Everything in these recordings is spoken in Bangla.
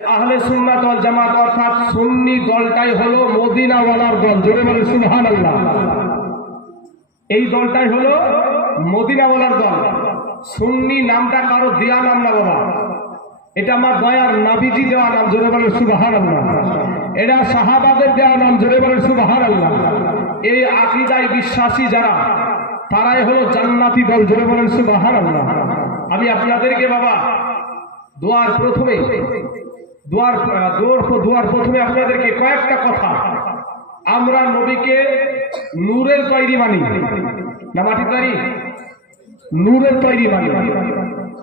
আহলে সুন্নাত ওয়াল জামাত অর্থাৎ সুন্নি দলটাই হলো মদিনাওয়ালার দল। জোরে বলেন সুবহানাল্লাহ। এই দলটাই হলো মদিনাওয়ালার দল। সুন্নি নামটা কারো দেয়া নাম না বাবা, এটা আমার দয়ার নবীজি দেওয়া নাম। জোরে বলেন সুবহানাল্লাহ। এটা সাহাবাদের দেওয়া নাম। জোরে বলেন সুবহানাল্লাহ। এই আকীদায় বিশ্বাসী যারা, তারাই হলো জান্নাতি দল। জোরে বলেন সুবহানাল্লাহ। আমি আপনাদেরকে বাবা দোয়ার প্রথমে আপনাদেরকে কয়েকটা কথা, আমরা নবীকে নূরের তৈরি মানি না মাটির তৈরি? নূরের তৈরি মানি।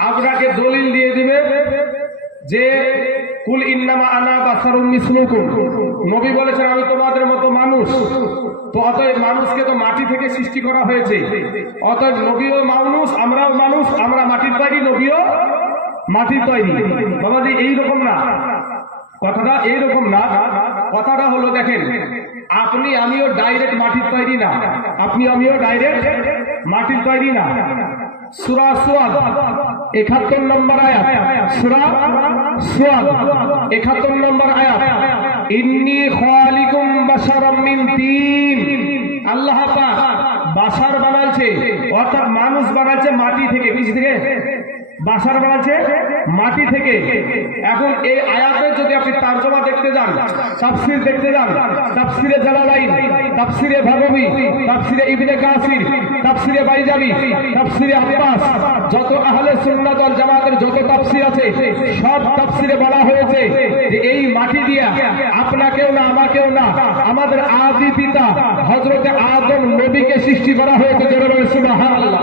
আপনাকে দলিল দিয়ে দিবে যে কুল ইন্নামা আনা বাশারুম মিসলুকুম, নবী বলেছেন আমি তোমাদের মতো মানুষ। তো অতএব মানুষকে তো মাটি থেকে সৃষ্টি করা হয়েছে, অতএব নবীও মানুষ, আমরাও মানুষ, আমরা মাটির তৈরি, নবীও মাটির তৈরি। বাবাজি এইরকম না কথাটা, এইরকম না কথাটা হলো, দেখেন আপনি আমিও ডাইরেক্ট মাটির তৈরি না, আপনি আমিও ডাইরেক্ট মাটির তৈরি না। সূরা সুয়াদ ৭১ নম্বর আয়াত, সূরা সুয়াদ ৭১ নম্বর আয়াত, ইন্নী খালিকুম বাশারাম মিন তিন। আল্লাহ পাক বাশার বানাচ্ছে, অর্থাৎ মানুষ বানাচ্ছে মাটি থেকে। কি থেকে? বাশার বানাচ্ছে মাটি থেকে। এখন এই আয়াতের যদি আপনি তরজমা দেখতে যান, তাফসীর দেখতে যান, তাফসীরে জালালাইন, তাফসীরে ভাগবী, তাফসীরে ইবনে কাসির, তাফসীরে বাইজাবি, তাফসীরে আব্বাস, যত আহলে সুন্নাত ওয়াল জামাতের যত তাফসীর আছে, সব তাফসীরে বলা হয়েছে যে এই মাটি দিয়ে আপনাকেও না আমাকেও না, আমাদের আদি পিতা হযরতে আদম নবীকে সৃষ্টি করা হয়েছে। জোরে বলেন সুবহানাল্লাহ।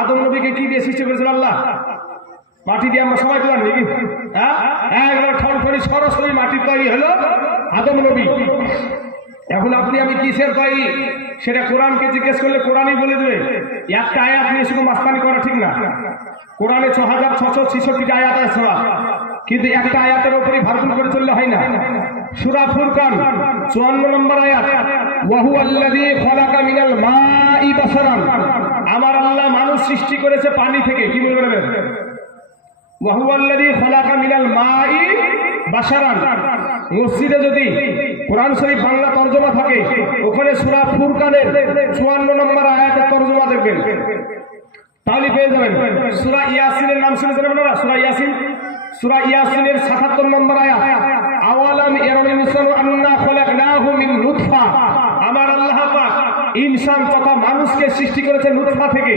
আদম নবীকে কি দিয়ে সৃষ্টি করেছিল আল্লাহ? মাটি দিয়ে। আমরা সবাই তো জানি নাকি? হ্যাঁ, একবার ঠনঠনি সরাসরি মাটির তৈরি হলো আদম নবী। এখন আপনি আমি কিসের তৈরি সেটা কোরআনকে জিজ্ঞেস করলে কোরআনই বলে দেবে। একটা আয়াত নিয়ে শুধু মাস্তানি করা ঠিক না। কোরআনে ৬৬৬৬ আয়াত আছে, কিন্তু একটা আয়াতের উপরই ভারপুর করে চললে হয় না। সূরা ফুরকান ৫৪ নম্বর আয়াত, ওয়া হুয়াল্লাযী খালাকা মিনাল মাই বাশারান, আমার আল্লাহ মানুষ সৃষ্টি করেছে পানি থেকে। কি বলবেন? ওয়া হুয়াল্লাযী খালাকা মিনাল মাই বাশারান। মসজিদে যদি কোরআন শরীফ বাংলা তরজমা থাকে, ওখানে সূরা ফুরকানের ৫৪ নম্বর আয়াতের তরজমা দেখবেন, তাহলে পেয়ে যাবেন। সূরা ইয়াসিনের নাম শুনেছেন আপনারা? সূরা ইয়াসিন, সূরা ইয়াসিনের ৭৭ নম্বর আয়াত, আওয়ালাম ইয়ারাল ইনসানু আন্না খালাকনাহু মিন নুতফা, আমার আল্লাহ পাক ইনসান তথা মানুষকে সৃষ্টি করেছে নুতফা থেকে।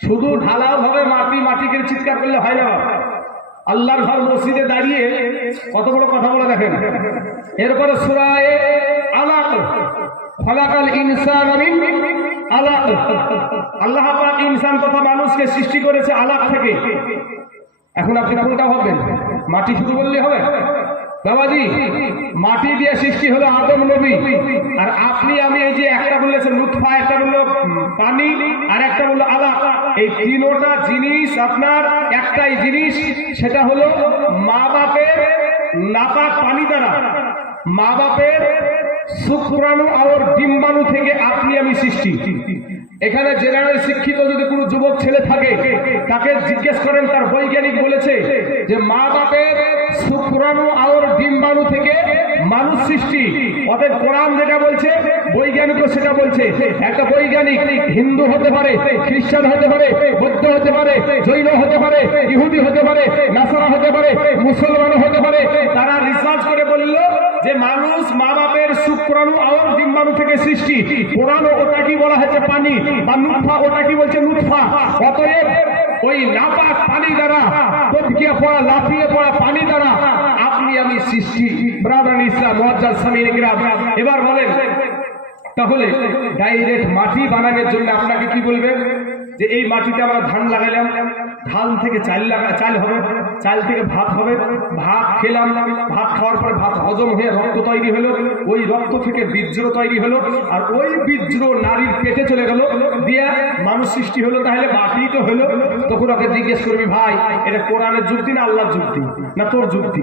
শুধু ঢালাও ভাবে মাটি মাটি করে চিৎকার করলে হয় না। আল্লাহর ঘর মসজিদে দাঁড়িয়ে কত বড় কথা বলে দেখেন। এরপরে সূরা আলাক, খালাকাল ইনসানা মিন আলাক, আল্লাহ পাক ইনসান তথা মানুষকে সৃষ্টি করেছে আলাক থেকে। এখন আপনি কোনটা ভাববেন? মাটি শুধু বললে হবে? বাবাজি মাটি দিয়ে সৃষ্টি হলো আদম নবী, আর আপনি আমি এই যে একটা বললেছেন নুতফা, একটা বললো পানি, আর একটা বললো আলাক। এই তিনটা জিনিস আপনার একটাই জিনিস, সেটা হলো মা বাপের নাপাক পানি দ্বারা, মা বাপের শুক্রাণু আর ডিম্বাণু থেকে আপনি আমি সৃষ্টি। এখানে জেনারেল শিক্ষিত যদি কোনো যুবক ছেলে থাকে, তাকে জিজ্ঞেস করেন, তার বৈজ্ঞানিক বলেছে যে মা বাপের শুক্রাণু আর ডিম্বাণু থেকে মানুষ সৃষ্টি। অতএব কোরআন যেটা বলছে বৈজ্ঞানিকও সেটা বলছে। একটা বৈজ্ঞানিক হিন্দু হতে পারে, খ্রিস্টান হতে পারে, বৌদ্ধ হতে পারে, জৈন হতে পারে, ইহুদি হতে পারে, নাসারা হতে পারে, মুসলমান হতে পারে। তারা রিসার্চ করে বলল যে মানুষ মা বাপের শুক্রাণু আর ডিম্বাণু থেকে সৃষ্টি। কোরআন ওটা কি বলা হয়েছে পানি, বা নুতফা ওটা কি বলছে নুতফা। অতএব ওই নাপাক পানি দ্বারা, টপকিয়ে পড়া লাফিয়ে পড়া পানি দ্বারা আপনি আমি সৃষ্টি। ব্রাদার ইসলাম মুআজ্জাজ সামিঈন কিরাম, এবার বলেন তাহলে ডাইরেক্ট মাটি বানানোর জন্য আপনাকে কি বলবেন? যে এই মাটিতে আমরা ধান লাগাইলাম, ধান থেকে চাল হবে, চাল থেকে ভাত হবে, ভাত খেলাম, ভাত খাওয়ার পরে ভাত হজম হয়ে রক্ত তৈরি হলো, ওই রক্ত থেকে বীর্য তৈরি হলো, আর ওই বীর্য নারীর পেটে চলে গেল, দিয়ে মানুষ সৃষ্টি হলো। তাহলে মাটি তো হলো। তখন ওকে জিজ্ঞেস করবি, ভাই এটা কোরআনের যুক্তি না আল্লাহর যুক্তি না তোর যুক্তি?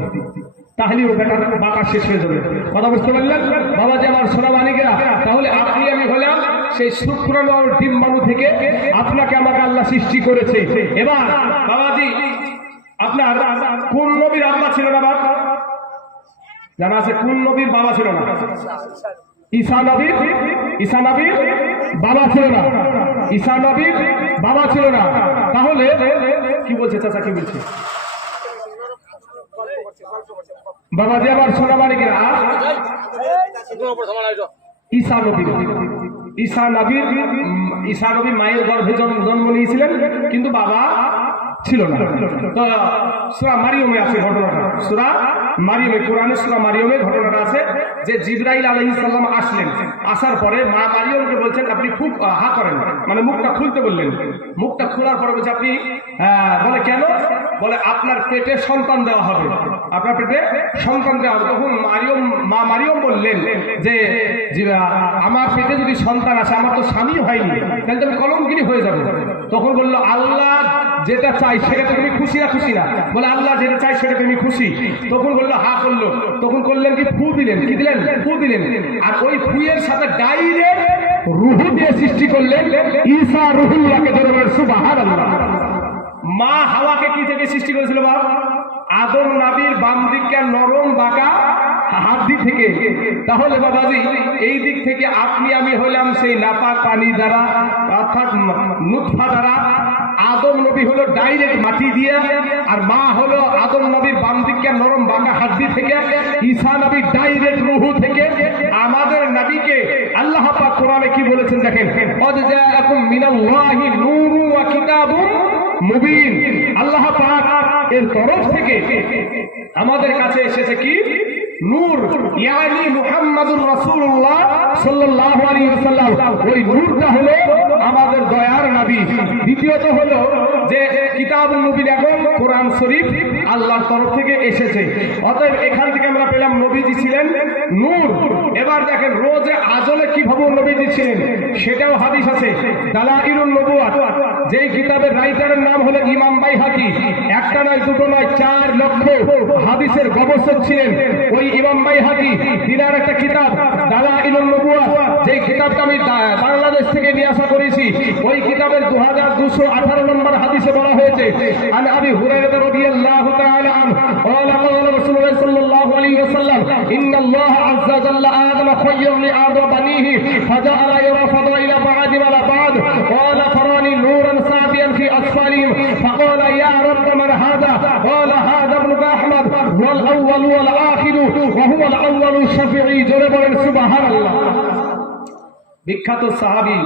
তাহলে ওটার বাঁকা শেষ হয়ে যাবে। কথা বুঝতে পারলেন বাবাজি আমার সোনা মানিকেরা? তাহলে আপনি আমি হলাম সেই শুক্রাণু আর ডিম্বাণু থেকে আপনাকে আমাকে আল্লাহ সৃষ্টি করেছে। এবার বাবাজি আপনার কোন ছিল না বাবা? জানা আছে কোন নবীর বাবা ছিল না? ঈসা নবীর বাবা ছিল না। ঈসা নবীর বাবা ছিল না। তাহলে কি বলছে চাচা, কি বলছে বাবা? যে আবার শোনা মানে কিনা ঈসা নবী মায়ের গর্ভে জন্ম নিয়েছিলেন, কিন্তু বাবা ছিল না। তো সূরা মারিয়মে আছে ঘটনাটা, সূরা মারিয়মে, কোরআনে সূরা মারিয়মে ঘটনাটা আছে যে জিবরাইল আলাইহিস সালাম আসলেন, আসার পরে মা মারিয়মকে বলছেন আপনি খুব হা করেন, মানে মুখটা খুলতে বললেন। মুখটা খোলার পরে বলছে আপনি, বলে কেন? বলে আপনার পেটে সন্তান দেওয়া হবে, আপনার পেটে সন্তান দেওয়া হবে। তখন মা মারিয়ম বললেন যে আমার পেটে যদি সন্তান আসে, আমার তো স্বামী হয়নি, তাহলে তুমি কলঙ্কিনী হয়ে যাবে। তখন বললো আল্লাহ যেটা চাই সেটা তুমি খুশি না? খুশি না। বলে আল্লাহ যেটা চাই সেটা তুমি খুশি। তখন বললো হা করলো। তখন করলেন কি? ফু দিলেন। কি দিলেন? ফু দিলেন। আর ওই ফুয়ের সাথে ডাইরেক্ট রুহু দিয়ে সৃষ্টি করলেন ঈসা রুহুল্লাহকে। ধরে বলেন সুবহানাল্লাহ। মা হাওয়াকে কি থেকে সৃষ্টি করেছিল বাবা? আদম নবীর বাম দিকটা নরম বাঁকা হাড্ডি থেকে। তাহলে বাবাজি এই দিক থেকে আপনি আমি হলাম সেই নাপাক পানি দ্বারা, অর্থাৎ নুতফা দ্বারা। আদম নবী হলো ডাইরেক্ট মাটি দিয়ে, আর মা হলো আদম নবীর বাম দিকটা নরম বাঁকা হাড্ডি থেকে। ঈসা নবী ডাইরেক্ট রুহু থেকে। আমাদের নবীকে আল্লাহ পাক কোরআনে কি বলেছেন দেখেন, কদ জাআকুম মিনাল্লাহি নূরুন ওয়া কিতাবুন মুবিন। আল্লাহ পাক এর তরফ থেকে আমাদের কাছে এসেছে কি? নূর, ইয়ানি মুহাম্মাদুর রাসূলুল্লাহ সাল্লাল্লাহু আলাইহি ওয়াসাল্লাম। ওই নূরটা হলো আমাদের দয়ার নবী। দ্বিতীয়ত হলো যে কিতাবুল মুবিন, এখন কোরআন শরীফ আল্লাহর তরফ থেকে এসেছে। অতএব এখান থেকে আমরা পেলাম নবীজি ছিলেন নূর। এবার দেখেন রোজে আজলে কিভাবে নবীজি ছিলেন সেটাও হাদিস আছে। দালাইলুন নবুওয়াত, যেই কিতাবের রাইটারের নাম হলো ইমাম বাইহাকি। একটা নয়, দুটো নয়, 4 লক্ষ হাদিসের গবেষক ছিলেন ওই ইমাম বাইহাকি। তিনার একটা কিতাব দালাইলুন নবুওয়াত, যেই কিতাবটা আমি বাংলাদেশ থেকে নিয়ে আসা করেছি। ওই কিতাবের 2218 নম্বর হাদিসে বলা হয়েছে, আন আবি হুরায়রা রাদিয়াল্লাহু তাআলা আনহু قال قال رسول الله صلى الله عليه وسلم ان الله عز وجل ادم خير لآدم بنيه فجعل يرى فضائل بعضهم على بعض قال فراني نورا ساطعا في اصفالهم فقال يا رب من هذا قال هذا ابنك احمد والاول والاخر وهو الاول الشفيعي جرب سبحان الله। বিখ্যাত সাহাবী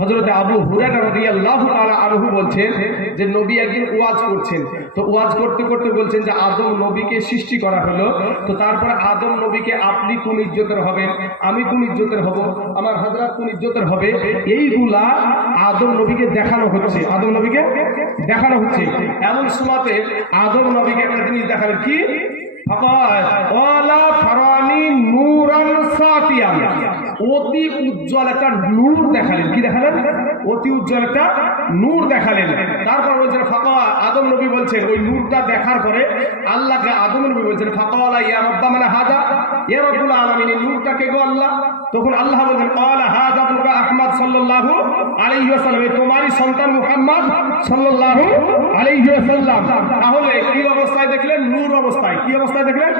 হযরত আবু হুরায়রা রাদিয়াল্লাহু তাআলা আনহু বলছেন যে নবী একদিন ওয়াজ করছেন। তো ওয়াজ করতে করতে বলছেন যে আদম নবীকে সৃষ্টি করা হলো, তো তারপর আদম নবীকে আপনি কোন ইজ্জতের হবেন, আমি কোন ইজ্জতের হব, আমার হযরত কোন ইজ্জতের হবে, এইগুলা আদম নবীকে দেখানো হচ্ছে। আদম নবীকে দেখানো হচ্ছে। এমন সময়তে আদম নবীকে একটা জিনিস দেখালেন কি? ওয়ালা ফারানি নূরান সাতিয়ান, অতি উজ্জ্বল একটা নূর দেখালেন। কি দেখালেন? অতি উজ্জ্বল একটা নূর দেখালেন। তারপর বলছেন ফাকা, আদম নবী বলছেন ওই নূরটা দেখার পরে আল্লাহকে আদম নবী বলছেন ফাকালা ইয়া রাব্বা মানে হাদা, ইয়া রাব্বুল আলামিন, এই নূরটা কে গো আল্লাহ? তখন আল্লাহ বলছেন ক্বালা হাদা ইবনুকা আহমদ সাল্লাল্লাহু আলাইহি ওয়াসাল্লাম, এই তোমারই সন্তান মুহাম্মদ সাল্লাল্লাহু আলাইহি ওয়াসাল্লাম। তাহলে কি অবস্থায় দেখলেন? নূর অবস্থায়। কি অবস্থায় দেখলেন?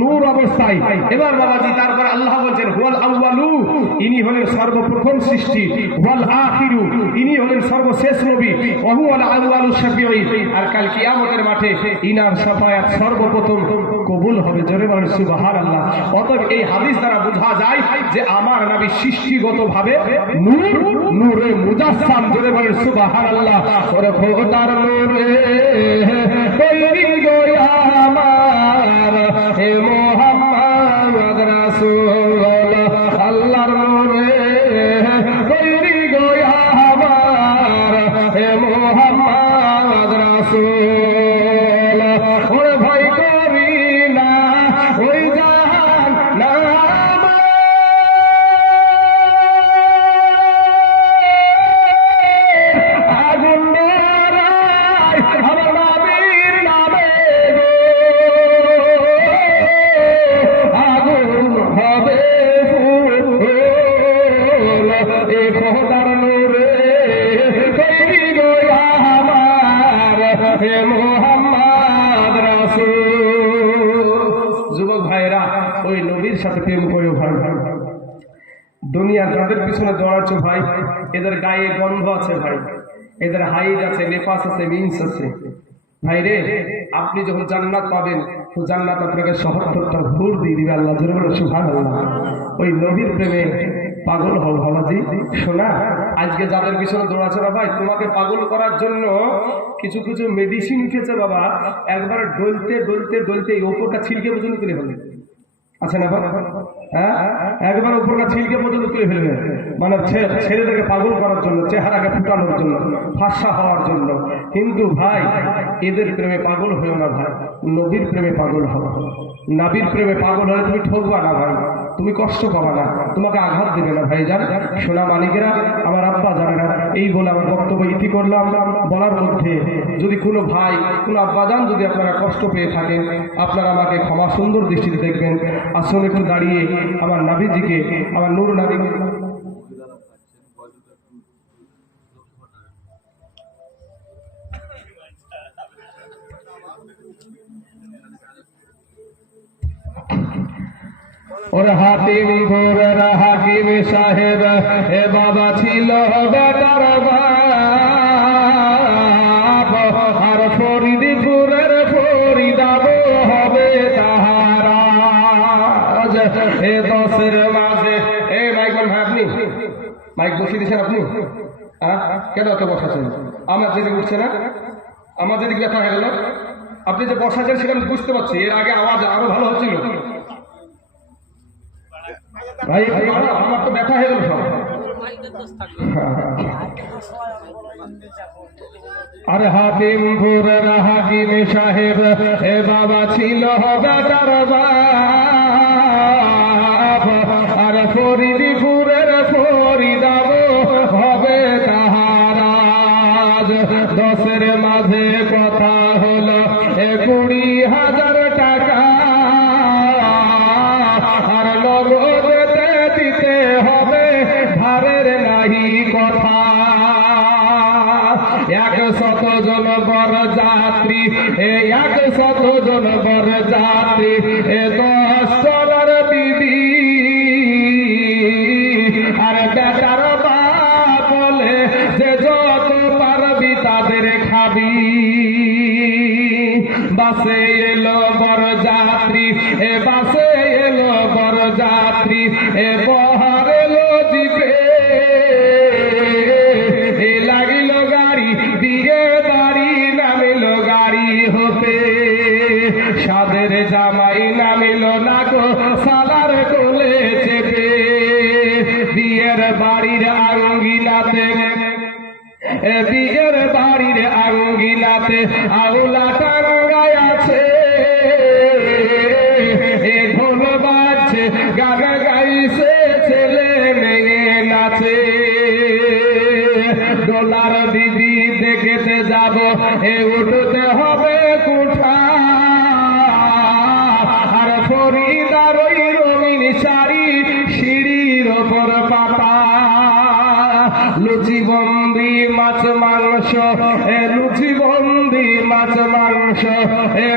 নূর অবস্থায়। এবার বাবাজি তারপর আল্লাহ বলছেন ওয়াল আউয়ালু, ইনি হলেন সর্বপ্রথম সৃষ্টি, ওয়াল আখিরু, ইনি হলেন সর্বশেষ নবী, ওয়া হুয়াল আউয়ালু শাফিঈ, আর কাল কিয়ামতের মাঠে ইনার শাফায়াত সর্বপ্রথম কবুল হবে। জোরে বলেন সুবহানাল্লাহ। অতএব এই হাদিস দ্বারা বোঝা যায় যে আমার নবী সৃষ্টিগতভাবে নূর, নূরে মুজাসসাম। জোরে বলেন সুবহানাল্লাহ। ওরে খোদার নূরে তৈরি গোয়া আমার হে মুহাম্মদ রাসূল, আল্লাহর নূরে তৈরি গোয়া আমার হে মুহাম্মদ রাসূল। ওরে ভয় করি না ওই জাহান নাম, আগুন ধরায় আমার নবীর নামে মেয়েটির সাথে প্রেম করেও ভাই। দুনিয়া যাদের পিছনে দৌড়াচ্ছ ভাই, এদের গায়ে গন্ধ আছে ভাই, এদের হাইজ আছে, নেপাস আছে, মিন্স আছে ভাই রে। আপনি যখন জান্নাত পাবেন তো জান্নাত আপনাকে ৭৭টা ভোর দিয়ে দিবে। আল্লাহ জোরে বলে সুবহানাল্লাহ। ওই নবীর প্রেমে পাগল হও বাবাজি। শোনা, আজকে যাদের পিছনে দৌড়াচ্ছে না ভাই, তোমাকে পাগল করার জন্য কিছু কিছু মেডিসিন খেয়েছে বাবা, একবার ডলতে ডলতে ডলতে এই ওপরটা ছিলকে পর্যন্ত তুলে ফেলে আছে না বাবা? হ্যাঁ, একবার উপরটা ছিলকে পর্যন্ত তুলে ফেলবে, মানে ছেলেদেরকে পাগল করার জন্য, চেহারাকে ফুটানোর জন্য, ফাঁসা হওয়ার জন্য। কিন্তু ভাই এদের প্রেমে পাগল হয়েও না ভাই, নবীর প্রেমে পাগল হও। নবীর প্রেমে পাগল হলে তুমি ঠকবা না ভাই, তুমি কষ্ট পাবা না, তোমাকে আঘাত দেবে না ভাই। জান সোনা মালিকেরা, আমার আব্বা জানে না, এই বলে আমার বক্তব্য ইতি করলাম। বলার মধ্যে যদি কোনো ভাই, কোনো আব্বা যান যদি আপনারা কষ্ট পেয়ে থাকেন, আপনারা আমাকে ক্ষমা সুন্দর দৃষ্টিতে দেখবেন। আসুন একটু দাঁড়িয়ে আমার নাবিজিকে, আমার নূর নাবি ওর হাতিম ঘোরের হাকিম সাহেব এ বাবা ছিল বেটার বাপ, আর ফরিদপুরের ফরিদাব হবে তাহারা। এ 10-এর মাঝে এ মাইকল ভাই, আপনি মাইক বসিয়ে দিচ্ছেন আপনি? কেন এত বসাচ্ছেন? আমার যেদিকে উঠছে না, আমার যেদিকে ব্যথা হয়ে গেল। আপনি যে বসাচ্ছেন সেটা আমি বুঝতে পারছি, এর আগে আওয়াজ আরো ভালো হচ্ছিল ভাই। আমার তো ব্যথা হয়ে গেল সব। আরে হাকিম ঘোরের হাকিম সাহেব এ বাবা ছিল বেটার বাপ, আর ফরিদপুরের ফরিদাব হবে তাহারা। 10-এর মাঝে কথা হলো 20,000 টাকা, আর নগদ দিতে হবে, ধারের নাহি কথা। 100 জন বর যাত্রী, 100 জন বর যাত্রী, 10 জনের বিবি, আর বেটার বাপ বলে যে যত পারবি তাদের খাবি। বাসে এলো বর যাত্রী, বাসে এলো বর যাত্রী, বহার এলো জিপে, লাগিল গাড়ি দিয়ে বাড়ি, নামিল গাড়ি হতে। সাদের জামাই নামিল না গো সালার কোলে চেপে, বিয়ের বাড়ির আঙ্গিনাতে, বিয়ের বাড়ির আঙ্গিনাতে আউলা টাঙ্গায় আছে, ঢোল বাজছে, গান গাইছে, ছেলে মেয়ে নাচে। ডোলার দিদি দেখতে যাব, উঠতে হবে কুঠা, আর ফরিদার ওই রঙিন শাড়ি সিঁড়ির ওপর পাতা। লুচি বন্দি মাছ মাংস, লুচি বন্দি মাছ মাংস,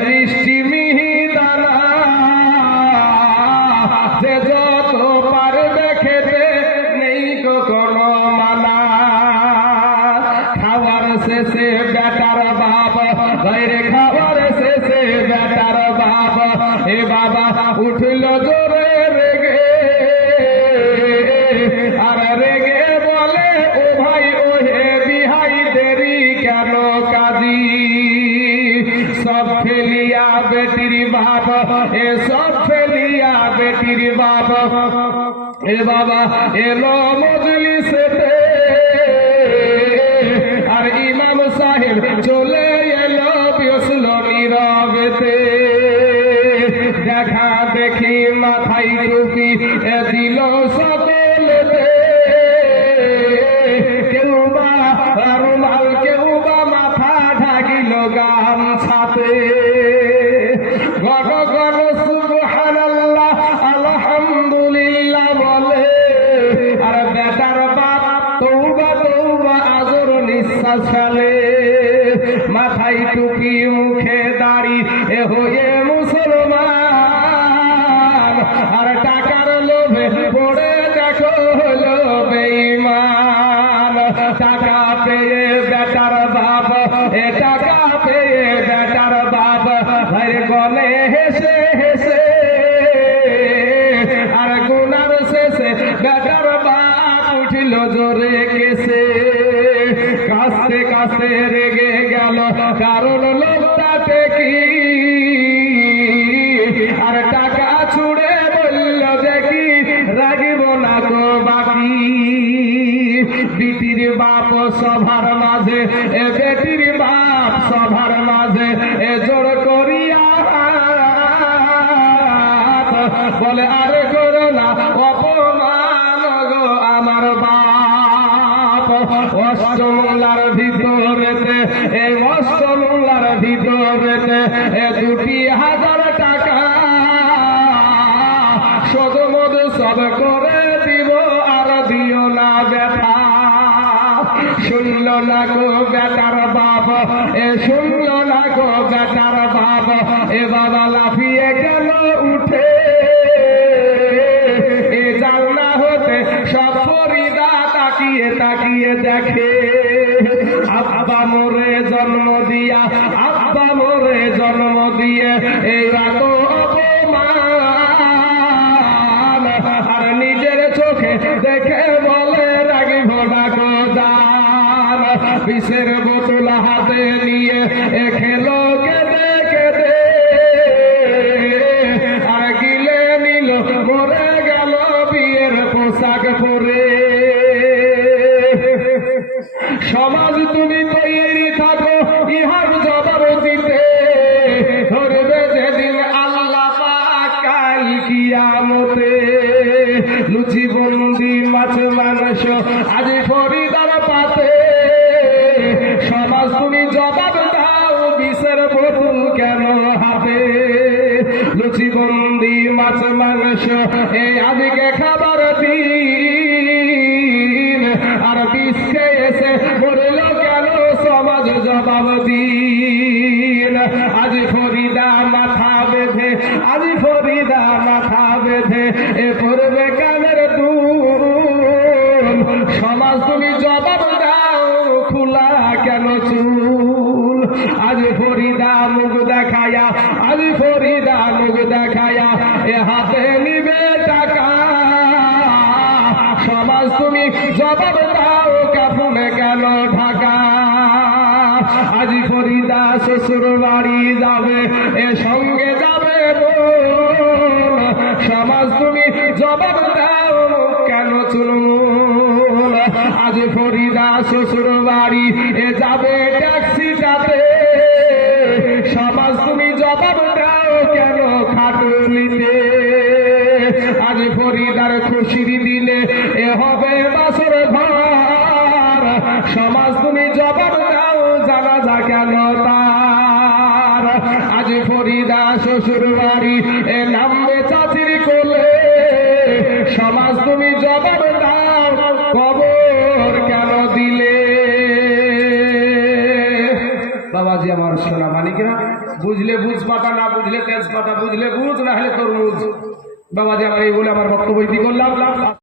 মিষ্টি মিহিদানা, যে যত পারবে খেতে, নেই কোনো মানা। খাবার শেষে বেটার বাপ, বাইরে খাবার শেষে বেটার বাপ, এ বাবা উঠল জোরে রেগে, আর রেগে বলে ও ভাই ও হে বিহাই, দেরি কেন কাজী? সব ফেলিয়া বেটির বাপ, সব ফেলিয়া বেটির বাপ, এ বাবা এলো মজলিসেতে, আর ইমাম সাহেব চলে এলো, বসল নীরবেতে। দেখা দেখি মাথায় টুপি দিল সকলেতে, কেউ বা রুমাল, কেউ বা মাথা ঢাকিল গামছাতে। গণ গণ সুবহানাল্লাহ আলহামদুলিল্লাহ বলে, আর বেটার বাপ তৌবা তৌবা আজর নিঃশ্বাস ফেলে। মাথায় টুপি, মুখে দাড়ি, হয়ে মুসলমান, আর ভাইরে গলে হেসে হেসে আর গুনার শেষে বেটার বাপ উঠিল জোরে কেসে কাছে কাছে রেগে গেল কারণ লোকটাতে কি আর টাকা ছুড়ে বলল দেখি রাগিব না তো বাকি বিটির বাপ সভার মাঝে এ বেটির বাপ সভার মাঝে এ জোর করিয়া বলে আর করো না অপমান গো আমার বাপ অষ্টমঙ্গলার ভিতরেতে এই অষ্টমঙ্গলার ভিতরেতে 2,000 টাকা সদমদ সব করে দিব আর দিও না ব্যথা শুনল না গো বেটার বাপ শুনল না গো বেটার বাপ এ বাবা লাফিয়ে গেল উঠে এ জানলা হতে সব ফরিদা তাকিয়ে তাকিয়ে দেখে আব্বা মোরে জন্ম দিয়া আব্বা মোরে জন্ম দিয়ে এই রাত অপমান আর নিজের চোখে দেখে বলে রাগিব না গো জান বিষের বোতল হাতে নিয়ে খেলো কেঁদে কেঁদে আর গিলে নিল মরে গেল বিয়ের পোশাক পরে সমাজ তুমি তৈরি থাকো ইহার জবাব দিতে ধরবে যেদিন আল্লাহ পাক কাল কিয়ামতে লুচি বন্দি মাছ মাংস আজ ফরিদার পাতে সমাজ তুমি জবাব দাও বিষের বোতল কেন হাতে লুচি বন্দি মাছ মাংস এই আজকে খাবার দিন আর বিষ খেয়েছে বলল কেন সমাজ জবাব দিন আজ ফরিদা মাথা বেঁধে আজ ফরিদা মাথা বেঁধে এ পড়বে কানের দুল সমাজ তুমি জবাব দাও খোলা কেন চুল আজ ফরিদা মুখ দেখায়া আজ ফরিদা মুখ দেখায়া এ হাতে নিবে টাকা সমাজ তুমি জবাব দাও কাফনে কেন ঢাকা আজ ফরিদা শ্বশুর বাড়ি যাবে এ সঙ্গে যাবে সমাজ তুমি জবাব দাও কেন চুলমুল আজ ফরিদা শ্বশুর বাড়ি এ যাবে ট্যাক্সিটাতে সমাজ তুমি জবাব দাও কেন খাটুলিতে আজ ফরিদার খুশির দিনে এ হবে বাসর ঘর সমাজ তুমি জবাব দাও জানাজা কেন তার আজ ফরিদা শ্বশুর বাড়ি এ নামবে চাচির কোলে সমাজ তুমি জবাব দাও কবর কেন দিলে বাবাজি আমার সোনা মানিকেরা বুঝলে বুঝ পাতা না বুঝলে তেজ পাতা বুঝলে বুঝ না হলে তরমুজ বাবাজি আমার এই বলে আমার বক্তব্য করলাম।